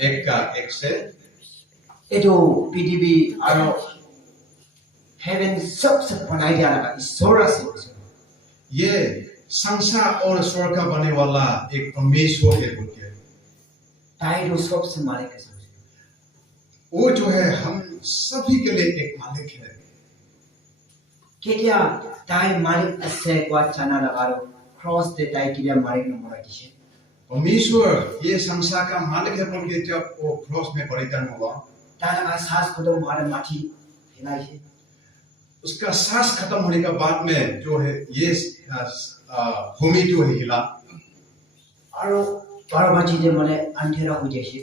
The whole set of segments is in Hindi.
एक का एक से ये जो पृथ्वी और हेवन सबसे बनाई जाने का ईश्वर से ये संसार और स्वर्ग का बने वाला एक परमेश्वर है बोल के ताई सबसे मालिक है वो जो है हम सभी के लिए एक मालिक है क्या ताई मालिक से कोई चना लगा रो क्रॉस दे ताई के लिए मालिक न मोरा किसे परमेश्वर ये संसार का मालिक है बोल के जब वो क्रॉस में बलिदान हुआ ताई का सांस को तो मारे माटी हिलाई से उसका सांस खत्म होने के बाद में जो है ये भूमि जो है हिला और बारह चीजें मैंने अंधेरा हो जैसे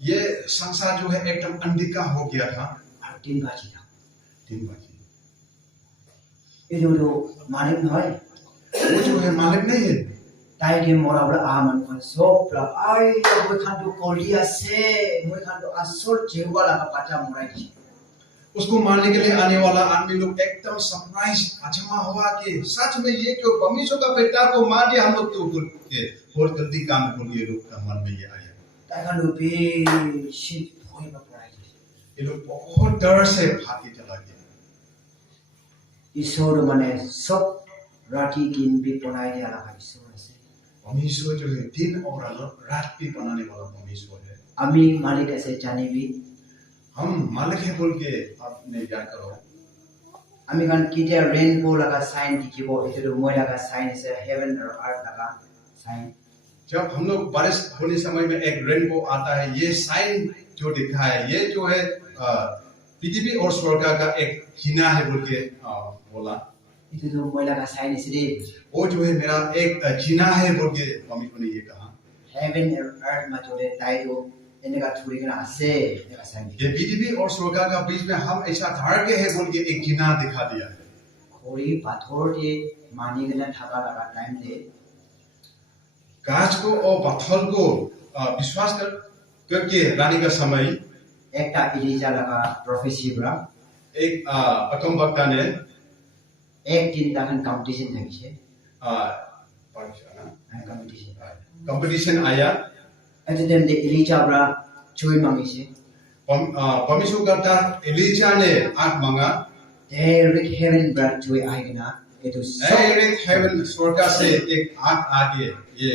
ये संसार जो है एकदम अंधिका हो गया था और 3 बाजी था 3 बजे ये जो मालिक न है वो जो है मालिक नहीं है ताई के मोरा बड़ा आमन को सोपला आई वो खान तो कोलिया से वो खान तो असोल जेवा लगा पाचा मोरा की उसको मारने के लिए आने वाला आदमी लोग एकदम सरप्राइज अचंभा हुआ कि सच में ये क्यों परमेश्वर का बेटा को मार दिया हम लोग क्यों बोल के बहुत गलती काम बोल ये लोग का मन में ये आया ताका लुपी शिट होए पड़ाई ये लोग बहुत डर से भाग के चला गया ईश्वर मने सब राती दिन भी बनाए दिया लगा ईश्वर से परमेश्वर जो है दिन और रात भी बनाने वाला परमेश्वर है अमी मालिक ऐसे जाने भी हम मालिक है बोल के आपने याद करो अमी कन किटे रेनबो लगा साइन दिखिबो इते तो मोय लगा साइन से हेवन और अर्थ लगा साइन जब हम लोग बारिश होने समय में एक रेनबो आता है ये साइन जो दिखा है ये जो है पृथ्वी और स्वर्ग का एक चिन्ह है बोल के बोला इते तो मोय लगा साइन से वो जो है मेरा एक चिन्ह है बोल के परमेश्वर ने ये कहा हेवन और अर्थ में जोड़े ताइडो इनका थोड़ी ना से इनका साइन ये पृथ्वी और स्वर्ग का बीच में हम ऐसा धार के है बोल के एक चिन्ह दिखा दिया है खोरी पाथर के मानी गना थाका लगा टाइम दे कांच को और पत्थर को विश्वास करके लाने का समय एक ता इलिजा लगा प्रोफेसी ब्रा एक अकम वक्ता ने एक दिन तक कंपटीशन था किसे कंपटीशन आया ऐसे दिन दे इलिजा ब्रा चोई मांगी से परमेश्वर करता एलिजा ने आग मांगा डायरेक्ट हेवन ब्रा चोई आएगा ये तो डायरेक्ट हेवन स्वर्ग से एक आग आगे ये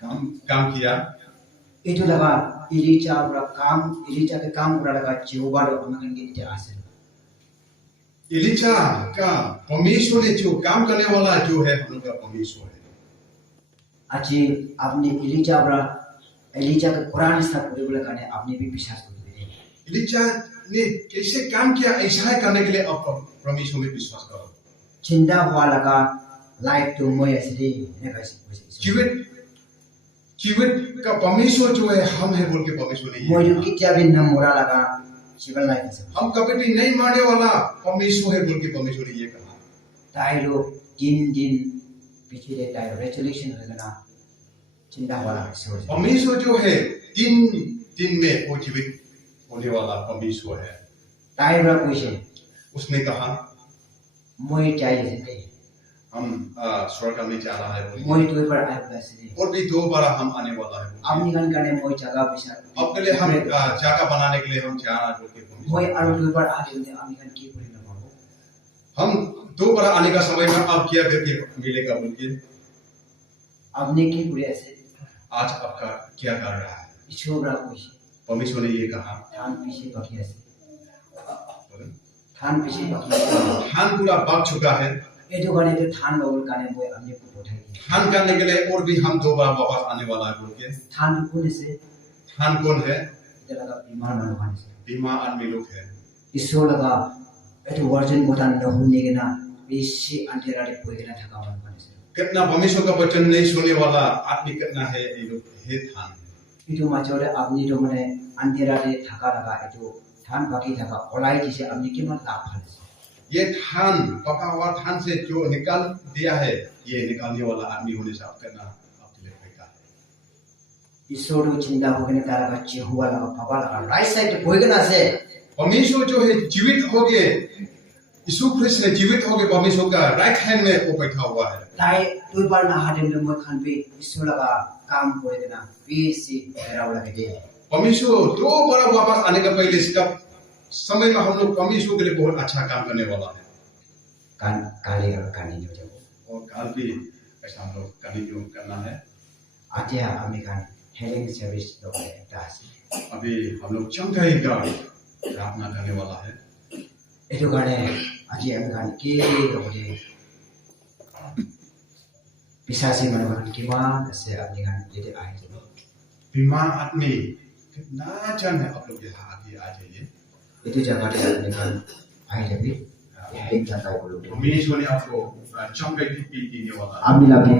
काम किया ये तो लगा इलिजा ब्रा काम इलिजा के काम ब्रा लगा जेहोवा रो अमगन के इतिहास है एलिजा का परमेश्वर ने जो काम करने वाला जो है हम लोग का परमेश्वर है अच्छी आपने इलिजा ब्रा इलिजा का कुरान से पूरे बोले करने आपने भी विश्वास कर दिया एलिजा ने कैसे काम किया ऐसा करने के लिए आप परमेश्वर में विश्वास करो चिंता हुआ लगा लाइफ तो मोय ऐसे ने कैसे जीवित का परमेश्वर जो है हम है बोल के परमेश्वर ने मोय जो कितना भी न मोरा लगा जीवन लाइफ से हम कभी भी नहीं मारने वाला परमेश्वर है बोल के परमेश्वर ने ये कहा ताइलो दिन पिछले टाइम रेजोल्यूशन हो गया चिंता वाला परमेश्वर जो है दिन में वो जीवित होने वाला परमेश्वर है टाइम रहा क्वेश्चन उसने कहा मोय चाहिए से हम स्वर्ग में जा रहा है मोय तो पर आया से और भी 2 बार हम आने वाला है अब निकल करने मोय जगह विचार अब के लिए हम जगह बनाने के लिए हम जा रहा है बोल के मोय और 2 बार आ गए अब निकल की बोले ना हम 2 बार आने का समय में अब क्या करके मिलेगा बोल के आपने की पूरे ऐसे आज आपका क्या कर रहा है ईश्वर रहा क्वेश्चन परमेश्वर ने ये कहा थान पीछे बकिया से थान पीछे बकिया थान पूरा पक चुका है ये जो गाने के थान लोगों का ने वो हमने को उठाई थान करने के लिए और भी हम 2 बार वापस आने वाला है बोल के थान कौन से थान कौन है जगह का बीमार ना होने से बीमार आदमी लोग है ईश्वर लगा ये तो वर्जन बोता न होने के ना इसी अंधेरा रे कोई ना थका मन बने से कितना परमेश्वर का वचन नहीं सुनने वाला आदमी कितना है ये लोग है थान ये जो माचोरे अपनी जो मने अंधेरा रे थका लगा ये जो थान बाकी थका ओलाई जिसे अपनी के मन लाभ है ये थान पका हुआ थान से जो निकाल दिया है ये निकालने वाला आदमी होने से आप करना आपके लिए बेकार है ईश्वर को चिंता हो गए तारा का जेहुआ लगा पापा लगा राइट साइड होएगा ना से परमेश्वर जो है जीवित हो गए यीशु ख्रिस्ट ने जीवित होकर परमेश्वर का राइट हैंड में वो बैठा हुआ है। ताई तुई बार ना हादे में मैं खान भी ईश्वर लगा काम करे देना पीसी मेरा वाला के दे परमेश्वर दोबारा वापस आने का पहले इसका समय में हम लोग परमेश्वर के लिए बहुत अच्छा काम करने वाला है। काले का कानी जो जब और काल भी ऐसा हम लोग कंटिन्यू करना है। आज या अमेरिकन हेलिंग सर्विस लोग है दास अभी हम लोग चंगाई का प्रार्थना करने वाला है। itu kan aji akan kiri kemudian bisa sih mana gimana sih dengan jadi air itu बीमार आदमी कितना जन है आप लोग यहाँ आगे आ जाइए। itu jangan dengan air lebih ya jangan dulu परमेश्वर ने आपको चंगाई की पील देने वाला है। ambil lagi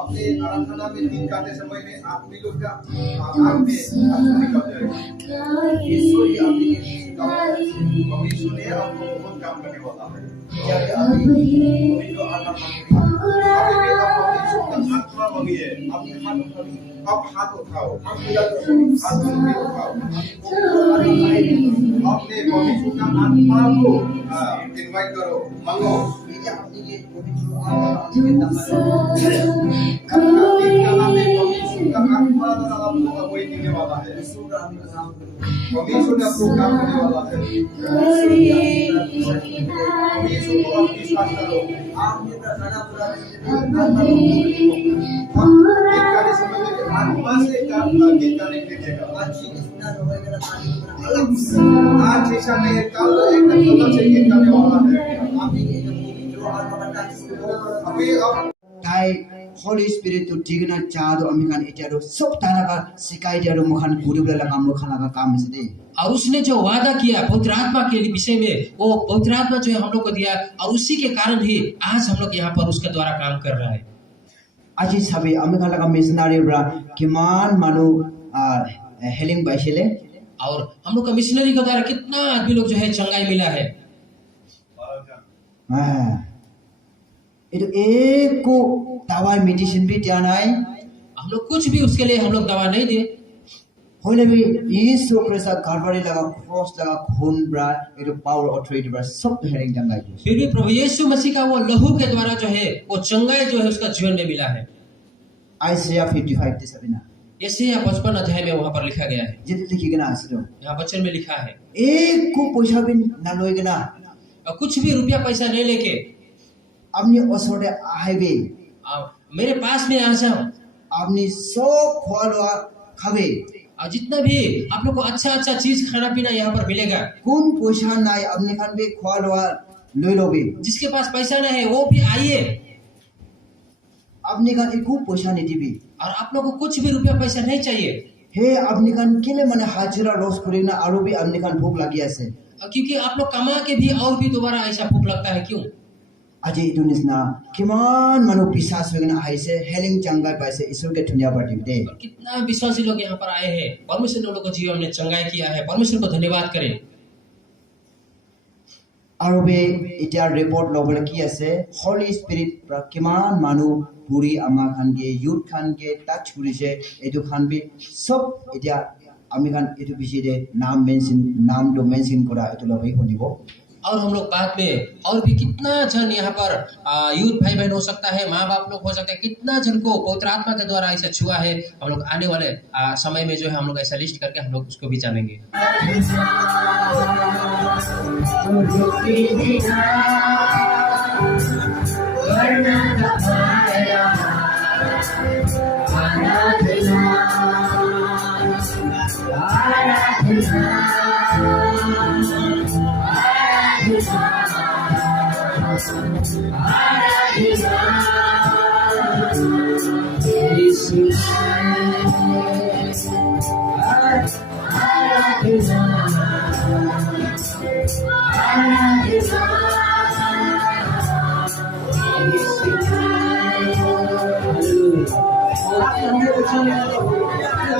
अपने आराधना में दिन काटे समय में आप लोग का आग में निकल जाएगा। ईश्वर ही परमेश्वर ने आपको बहुत काम करने वाला है। जब आप परमेश्वर आत्मा मांगिए, आप हाथ उठाओ, अपने परमेश्वर का आत्मा को इनवाइट करो, मांगो। परमेश्वर ने आपको काम करने वाला है। परमेश्वर को आप विश्वास करो। आपने खाना पूरा आत्मा से काम गीत गाने के लिए आज ऐसा नहीं है, कल एकदम अलग से गीत गाने वाला है। अभी अब Holy Spirit to digna chado amikan itiado सब तरह का शिकायत यारो मुखान पूरी बला काम मुखान का काम से दे। और उसने जो वादा किया पवित्र आत्मा के विषय में, वो पवित्र आत्मा जो हम लोग को दिया, और उसी के कारण ही आज हम लोग यहाँ पर उसके द्वारा काम कर रहा है। आज इस सभी अमेरिका लगा मिशनरी ब्रा किमान मानो हेलिंग बाइशले, और हम लोग का मिशनरी के द्वारा कितना आदमी लोग जो है चंगाई मिला है। एक को दवा मेडिसिन भी जाना है, हम लोग कुछ भी उसके लिए हम लोग दवा नहीं दे। होने भी यीशु क्रिस्ट कार्बरी लगा क्रॉस लगा खून ब्रा एक पावर ऑथोरिटी ब्रा सब हेडिंग चंगाई। फिर भी प्रभु यीशु मसीह का वो लहू के द्वारा जो है वो चंगाई जो है उसका जीवन में मिला है। आइसिया 55:7 ना यशायाह 55 अध्याय में वहाँ पर लिखा गया है। जितने लिखी गना आसिलो यहाँ वचन में लिखा है, एक को पैसा भी ना लोगे ना, और कुछ भी रुपया पैसा नहीं लेके अपनी ओसोडे हाईवे मेरे पास में आ जाओ, अपनी सब खोलवा खावे, और जितना भी आप लोग को अच्छा अच्छा चीज खाना पीना यहाँ पर मिलेगा। कौन पैसा ना है अपने खान भी खोलवा ले लो भी, जिसके पास पैसा नहीं है वो भी आइए, अपने खान एक पैसा नहीं दी, और आप लोग को कुछ भी रुपया पैसा नहीं चाहिए। हे अपने खान के लिए मैंने हाजिरा लॉस करेगा, आरो भी अपने खान भूख लगी ऐसे, क्योंकि आप लोग कमा के भी और भी दोबारा ऐसा भूख लगता है। क्यों अजय इतुनिसना किमान मनो पिसास वेगना आइसे हेलिंग चंगाई पाइसे ईश्वर के दुनिया पर दे। कितना विश्वासी लोग यहाँ पर आए हैं, परमेश्वर ने लोगों को जीवन में चंगाई किया है, परमेश्वर को धन्यवाद करें। और वे इतना रिपोर्ट लोगों ने किया से होली स्पिरिट पर किमान मानो पूरी अम्मा खान के यूथ खान के टच पूरी से एडु खान भी सब इतना अम्मी खान इतु बिची दे नाम दो मेंशन करा इतु लोग ही होनी वो और हम लोग बाद में और भी कितना जन यहाँ पर यूथ भाई बहन हो सकता है, माँ बाप लोग हो सकता है, कितना जन को पवित्र आत्मा के द्वारा ऐसा छुआ है। हम लोग आने वाले समय में जो है हम लोग ऐसा लिस्ट करके हम लोग उसको भी जानेंगे।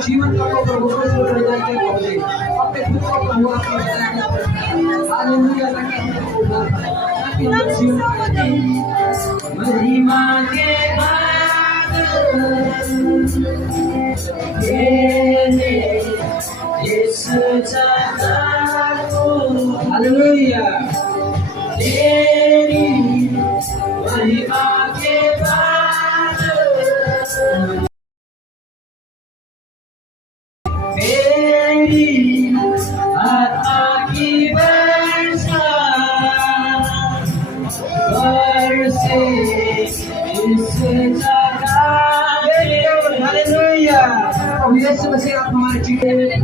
जीवन का अपने खुद को हुआ महिमा के बाद इस जगह को हालेलुया तेरी महिमा के बाद तेरी आत्मा की वर्षा बरसे इस जगह में। हालेलुया यीशु मसीह आप हमारे जीवन में